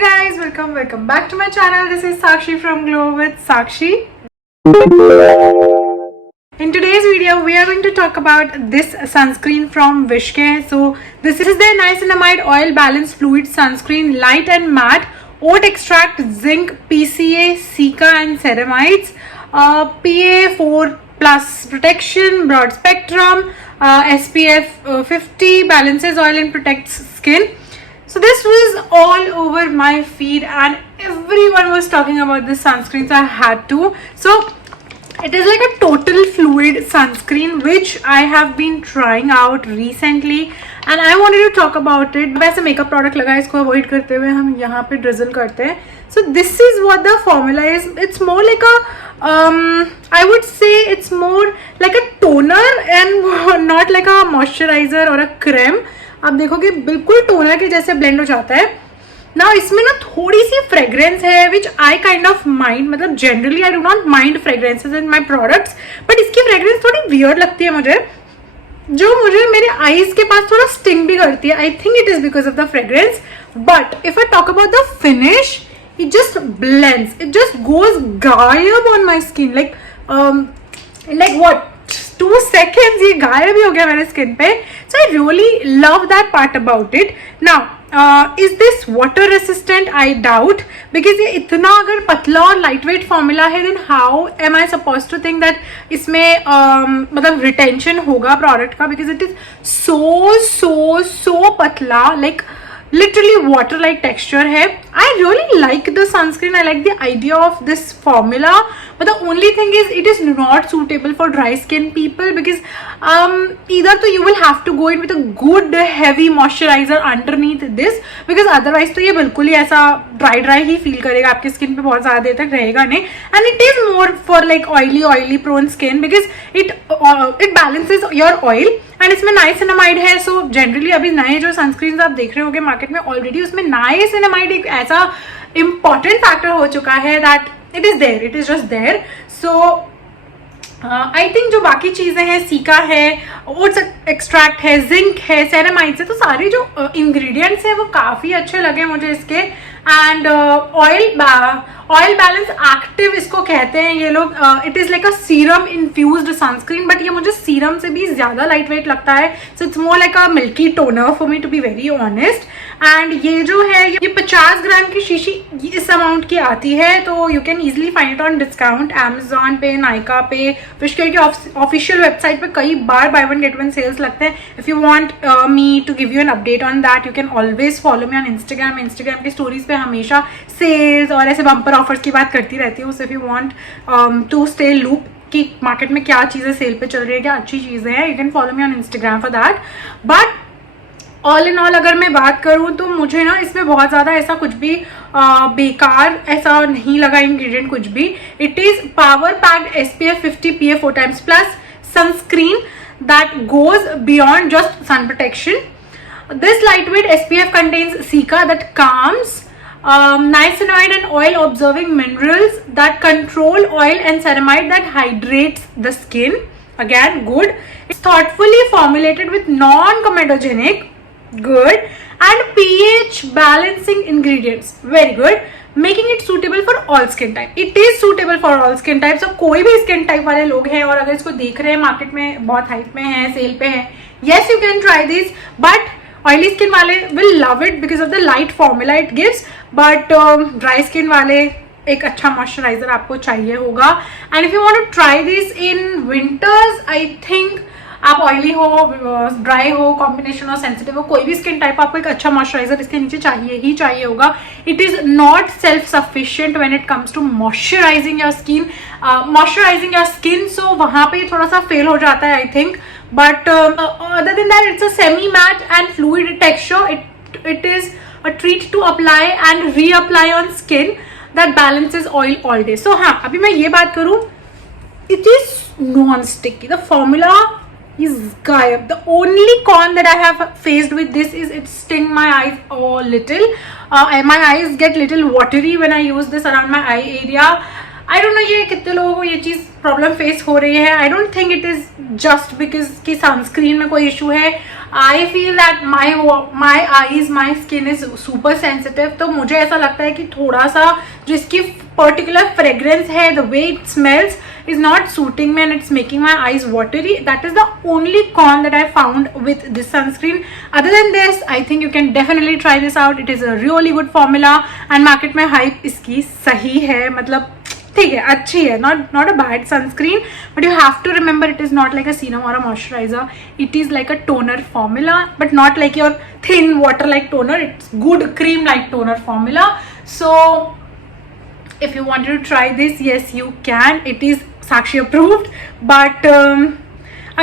Hi guys, welcome back to my channel. This is Sakshi from Glow with Sakshi. In today's video, we are going to talk about this sunscreen from Wishcare. So this is their niacinamide oil balance fluid sunscreen, light and matte, oat extract, zinc, PCA, Cica and ceramides, PA4 plus protection, broad spectrum, SPF 50, balances oil and protects skin. So this was all over my feed and everyone was talking about this sunscreen, so I had to. So it is like a total fluid sunscreen which I have been trying out recently and I wanted to talk about it. वैसे makeup product लगा है, इसको avoid करते हुए हम यहाँ पे drizzle करते हैं. So this is what the formula is. It's more like a I would say it's more like a toner and not like a moisturizer or a creme. आप देखोगे बिल्कुल टोनर के जैसे ब्लेंड हो जाता है ना. इसमें ना थोड़ी सी फ्रेग्रेंस है विच आई काइंड ऑफ माइंड, मतलब generally I do not mind fragrances in my products, but इसकी फ्रेग्रेंस थोड़ी वियर्ड लगती है मुझे, जो मुझे मेरे आईज के पास थोड़ा स्टिंग भी करती है. I think it is because of the fragrance, but if I talk about the finish, it just blends, it just goes गायब on my skin like what 2 seconds ये गायब ही हो गया मेरे स्किन पे. So I really love that part about it. Now is this water resistant? I doubt, because ये इतना अगर पतला और लाइट वेट फॉर्मूला है, then how am I suppose to think that इसमें मतलब रिटेंशन होगा प्रोडक्ट का, बिकॉज इट इज सो पतला, like literally water like texture है. I really like the sunscreen. I like the idea of this formula, but the only thing is it is not suitable for dry skin people, because either तो you will have to go in with a good heavy moisturizer underneath this, because otherwise तो ये बिल्कुल ही ऐसा dry ही feel करेगा, आपके skin पे बहुत ज़्यादा देर तक रहेगा नहीं. And it is more for like oily prone skin, because it balances your oil. And इसमें नाइसिनामाइड है. सो जनरली अभी नए जो सनस्क्रीन आप देख रहे होंगे मार्केट में, ऑलरेडी उसमें नाइसिनामाइड एक ऐसा इंपॉर्टेंट फैक्टर हो चुका है that it is just there. So I think जो बाकी चीज़ें हैं, सीका है, ओट्स एक्सट्रैक्ट है, जिंक है, सेरेमाइड्स है, तो सारे जो इंग्रेडिएंट्स हैं वो काफ़ी अच्छे लगे मुझे इसके. एंड ऑयल बैलेंस एक्टिव इसको कहते हैं ये लोग. It is like a serum infused sunscreen, but ये मुझे सीरम से भी ज़्यादा लाइट वेट लगता है. So it's more like a milky toner for me to be very honest. And ये जो है ये 50 ग्राम की शीशी इस अमाउंट की आती है, तो you can easily find it on discount Amazon पे, नाइका पे, विशकेयर के ऑफिशियल वेबसाइट पे कई बार buy one get one sales लगते हैं. If you want me to give you an update on that, you can always follow me on Instagram. Instagram की stories पे हमेशा सेल्स और ऐसे बम्पर ऑफर्स की बात करती रहती हूँ. So if you want to stay loop कि मार्केट में क्या चीज़ें सेल पे चल रही है, क्या अच्छी चीज़ें हैं, you can follow me on Instagram for that. But all in all अगर मैं बात करूँ तो मुझे ना इसमें बहुत ज़्यादा ऐसा कुछ भी बेकार ऐसा नहीं लगा इंग्रेडिएंट कुछ भी. It is power packed SPF 50 PA 4 times plus sunscreen that goes beyond just sun protection. This lightweight SPF contains Cica that calms, niacinamide and oil absorbing minerals that control oil, and ceramide that hydrates the skin. Again, good. It's thoughtfully formulated with non-comedogenic, good, and pH balancing ingredients, very good, making it suitable for all skin type. It is suitable for all skin types. So कोई भी skin type वाले लोग हैं और अगर इसको देख रहे हैं मार्केट में बहुत हाइप में है, सेल पे है, yes you can try this, but oily skin वाले will love it because of the light formula it gives. But dry skin वाले एक अच्छा मॉइस्चराइजर आपको चाहिए होगा. And if you want to try this in winters, I think आप oily हो, dry हो, कॉम्बिनेशन हो, सेंसिटिव हो, कोई भी स्किन टाइप, आपको एक अच्छा मॉइस्चराइजर इसके नीचे चाहिए होगा. It is not self sufficient when it comes to moisturising your skin. So वहाँ पे थोड़ा सा फेल हो जाता है I think. But other than that, it's a semi-matte and fluid texture. It is a treat to apply and reapply on skin that balances oil all day. So हाँ, अभी मैं ये बात करूँ, it is non-sticky. The formula is गायब. The only con that I have faced with this is it sting my eyes a little. My eyes get little watery when I use this around my eye area. I don't know ये कितने लोगों को ये चीज़ problem face हो रही है. I don't think it is just because कि sunscreen में कोई इशू है. I feel that my eyes, my skin is super sensitive, तो मुझे ऐसा लगता है कि थोड़ा सा जो इसकी पर्टिकुलर फ्रेग्रेंस है, the way it smells is not suiting me and it's making my eyes watery. That is the only con that I found with this sunscreen. Other than this, I think you can definitely try this out. It is a really good formula and market में hype इसकी सही है, मतलब ठीक है, अच्छी है, not a bad sunscreen, but you have to remember it is not like a serum or a moisturizer. It is like a toner formula, but not like your thin water like toner. It's good cream like toner formula. So if you wanted to try this, yes you can. It is Sakshi approved, but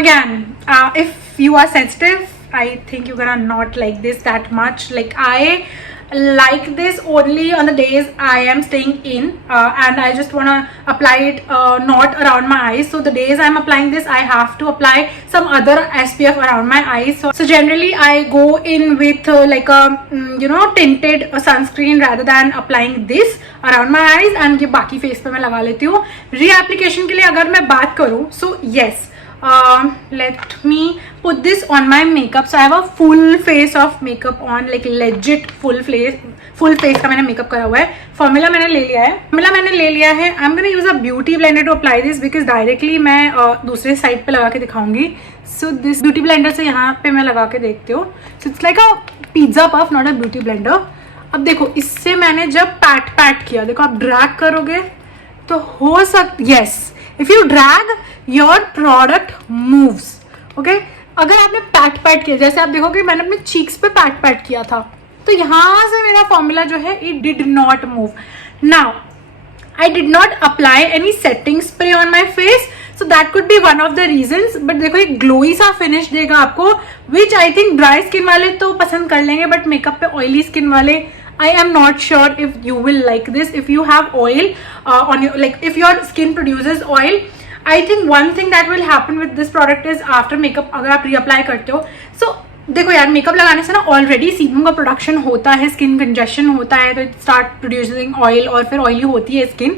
again, if you are sensitive, I think you're gonna not like this that much. Like I like this only on the days I am staying in and I just want to apply it not around my eyes. So the days I'm applying this, I have to apply some other SPF around my eyes. So generally I go in with like a tinted sunscreen rather than applying this around my eyes, and ये बाकी face पे मैं लगा लेती हूँ. Reapplication के लिए अगर मैं बात करूँ, so yes, let me put this on my makeup. So I have a full face of makeup on, like legit full face का मैंने मेकअप करा हुआ है. फॉर्मूला मैंने ले लिया है. I'm gonna use a beauty blender to apply this because directly मैं दूसरे साइड पे लगा के दिखाऊंगी. So this beauty blender से यहाँ पे मैं लगा के देखती हूँ. So it's like a pizza puff, not a beauty blender. अब देखो, इससे मैंने जब पैट किया, देखो आप ड्रैग करोगे तो हो सकता, yes, if you drag your product moves. Okay, अगर आपने पैट किया, जैसे आप देखोगे मैंने अपने चीक्स पे पैट किया था, तो यहाँ से मेरा फॉर्मूला जो है it did not move. Now I did not apply any setting spray on my face, so that could be one of the reasons. But देखो एक ग्लोई सा फिनिश देगा आपको, which I think dry skin वाले तो पसंद कर लेंगे, बट मेकअप पे ऑयली स्किन वाले I am not sure if you will like this. If you have oil on your, like if your skin produces oil, I think one thing that will happen with this product is after makeup अगर आप reapply करते हो, so देखो यार, makeup लगाने से ना already sebum का प्रोडक्शन होता है, स्किन कंजेशन होता है, तो इट स्टार्ट प्रोड्यूसिंग ऑयल और फिर ऑयली होती है skin,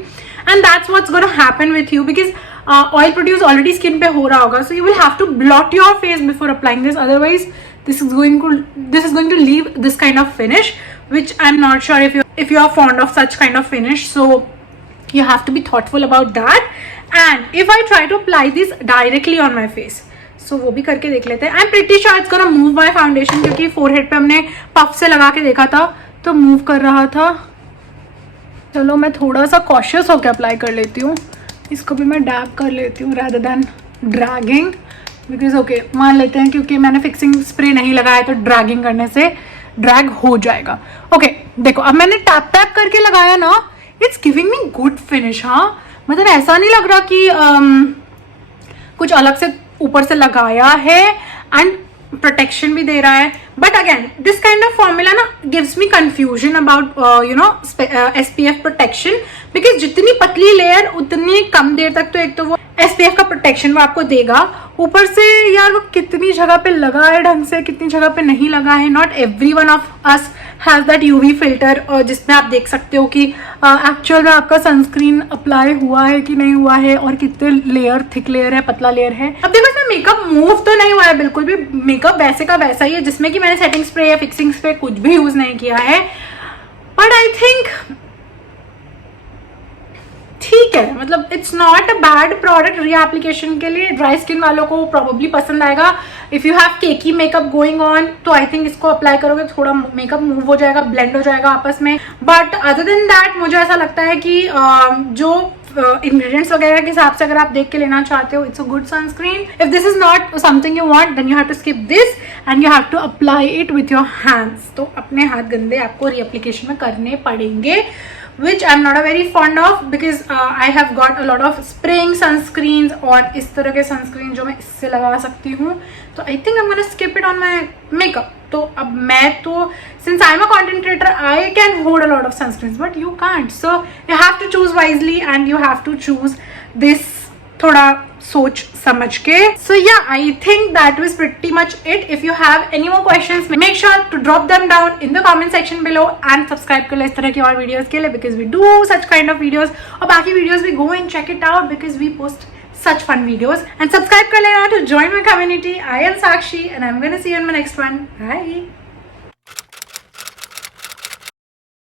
and that's what's gonna happen with you because oil produce already skin पे हो रहा होगा. So you will have to blot your face before applying this, otherwise this is going to leave this kind of finish, which I'm not sure if you are fond of such kind of finish. So you have to be thoughtful about that. And if I try to apply this directly on my face, so वो भी करके देख लेते हैं. I'm pretty sure it's gonna move my foundation, क्योंकि forehead पे हमने puff से लगा के देखा था तो move कर रहा था. चलो मैं थोड़ा सा cautious होकर अप्लाई कर लेती हूँ. इसको भी मैं डैब कर लेती हूँ rather than dragging, because okay मान लेते हैं क्योंकि मैंने फिक्सिंग स्प्रे नहीं लगाया तो ड्रैगिंग करने से ड्रैग हो जाएगा. ओके देखो, अब मैंने टैप करके लगाया ना, it's giving me good finish. हाँ, मतलब ऐसा नहीं लग रहा कि कुछ अलग से ऊपर से लगाया है, एंड प्रोटेक्शन भी दे रहा है. But again this kind of formula ना gives me confusion about SPF protection, because जितनी पतली लेयर उतनी कम देर तक तो एक तो वो SPF का प्रोटेक्शन वो आपको देगा, ऊपर से यार वो कितनी जगह पे लगा है ढंग से, कितनी जगह पे नहीं लगा है. Not every one of us has that UV filter जिसमें आप देख सकते हो कि एक्चुअल में आपका सनस्क्रीन अप्लाई हुआ है कि नहीं हुआ है, और कितने लेयर, थिक लेयर है, पतला लेयर है. अब देखो इसमें मेकअप मूव तो नहीं हुआ है बिल्कुल भी, मेकअप वैसे का वैसा ही है, जिसमें कि मैंने सेटिंग स्प्रे या फिक्सिंग स्प्रे कुछ भी यूज नहीं किया है. बट आई थिंक ठीक है, मतलब it's not a bad product reapplication के लिए. ड्राई स्किन वालों को प्रोबेबली पसंद आएगा. If you have cakey makeup going on तो आई थिंक इसको अप्लाई करोगे थोड़ा मेकअप मूव हो जाएगा, ब्लेंड हो जाएगा आपस में. बट अदर देन दैट मुझे ऐसा लगता है कि जो इंग्रेडिएंट्स वगैरह के हिसाब से अगर आप देख के लेना चाहते हो, it's a good sunscreen. If this is not something you want, then you have to skip this and you have to apply it with your hands. तो अपने हाथ गंदे आपको रीएप्लीकेशन में करने पड़ेंगे, which I'm not a very fond of because I have got a lot of spraying sunscreens और इस तरह के sunscreen जो मैं इससे लगा सकती हूँ. तो I think I'm gonna skip it on my makeup. तो अब मैं तो since I'm a content creator, I can hold a lot of sunscreens, but you can't. So you have to choose wisely and you have to choose this थोड़ा सोच समझ के. So yeah, I think that was pretty much it. If you have any more questions, make sure to drop them down in the comment section below and subscribe कर लो इस तरह की और videos के लिए, because we do such kind of videos. और बाकी videos भी go and check it out because we post such fun videos. And subscribe kar lena to join my community. I am Sakshi and I'm gonna see you in my next one. Bye.